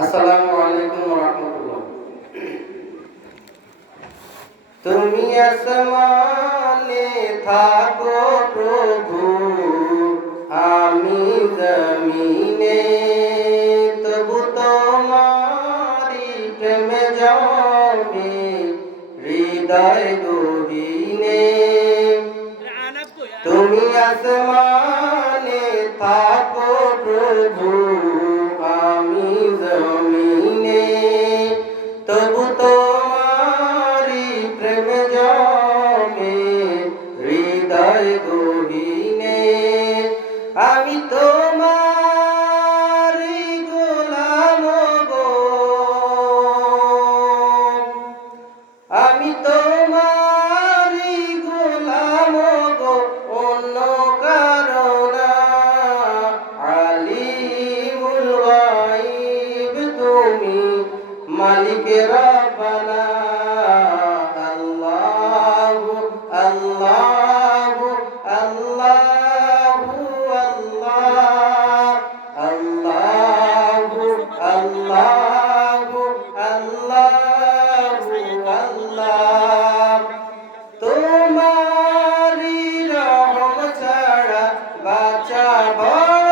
আসসালামু আলাইকুম ওয়া রাহমাতুল্লাহ। তুমি আসমানে থাকো প্রভু, আমি জমিনে, তবু তোমারি প্রেম জমে হৃদয় গহীনে। তুমি আসমানে থাকো প্রভু, আমি জমিনে, তবু তোমারি প্রেম জমে হৃদয় গহীনে। আমি তোমারি গোলাম গো, আমি তোমারি গোলাম গো, অন্য কারো না। আলিমুল গায়ব তুমি, মালিক রব্বানা। আল্লাহু আল্লাহু আল্লাহু আল্লাহ, আল্লাহু আল্লাহু আল্লাহু আল্লাহ। তোমারি রহম ছাড়া বাঁচা বড়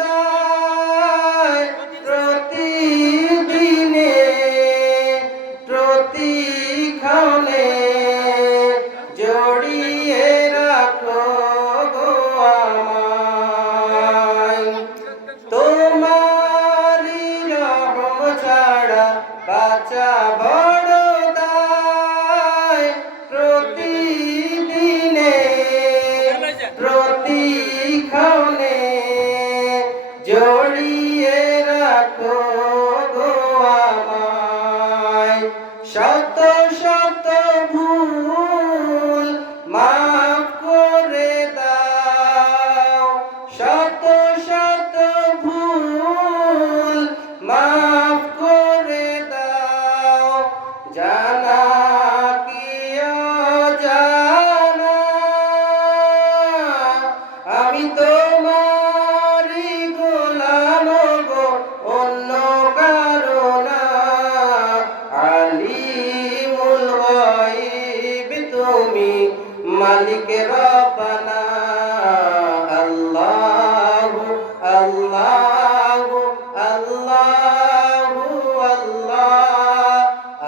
দায়। প্রতিদিনে প্রতিক্ষণে জড়িয়ে রাখো গো আমায়। তোমারি রহম ছাড়া বাঁচা বড় দায়। প্রতিদিনে প্রতিক্ষণে জড়িয়ে রাখো গো আমায়। শত শত ভুল মাফ করে দাও, শত শত ভুল মাফ করে দাও। জানা কি অজানা, আমি তোমারি গোলাম গো, অন্য কারো না। আলিমুল গায়ব তুমি, মালিক রব্বানা। আল্লাহু আল্লাহু আল্লাহু আল্লাহ,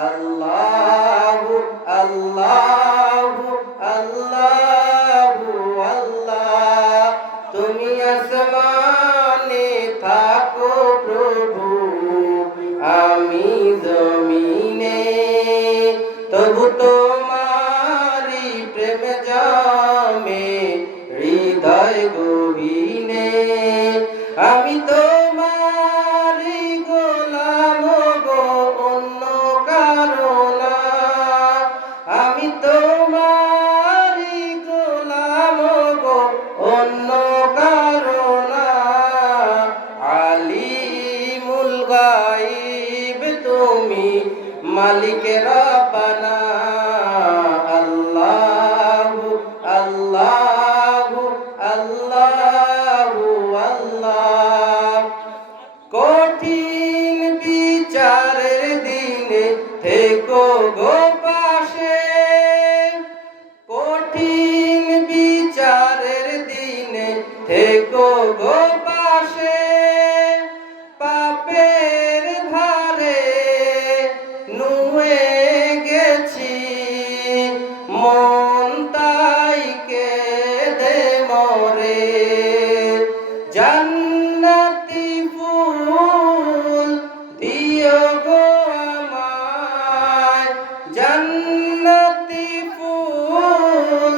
আল্লাহু আল্লাহু আল্লাহু আল্লাহ। তুমি আসমানে থাকো প্রভু, আমি জমিনে, তবু তোমারি প্রেম জমে হৃদয় গহীনে। আমি তোমারি গোলাম গো, অন্য কারো না। আমি তোমারি গোলাম গো, অন্য কারো না। আলিমুল গায়ব তুমি, মালিক রব্বানা। আল্লাহু আল্লাহু আল্লাহু আল্লাহ। কঠিন বিচারের দিনে থেকো গো পাশে, কঠিন বিচারের দিনে থেকো গো পাশে। পাপের ভারে নুয়ে গেছি, মন তাই কেঁদে মরে। জান্নাতি ফুল দিও গো আমায়, জান্নাতি ফুল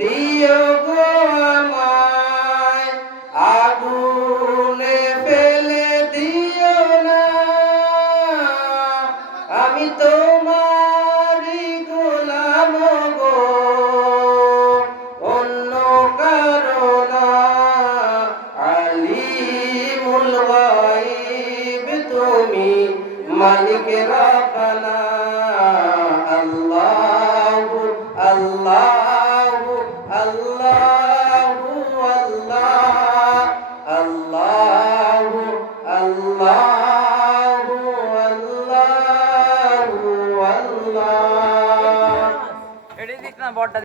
দিও গো আমায়। আগুনে ফেলে দিও না, আমি তোমারি গোলাম গো, অন্য কারো না। আলিমুল গায়ব তুমি, মালিক রব্বানা। আল্লাহু আল্লাহু আল্লাহু আল্লাহ, আল্লাহু আল্লাহু এটাই দিস না বড়টা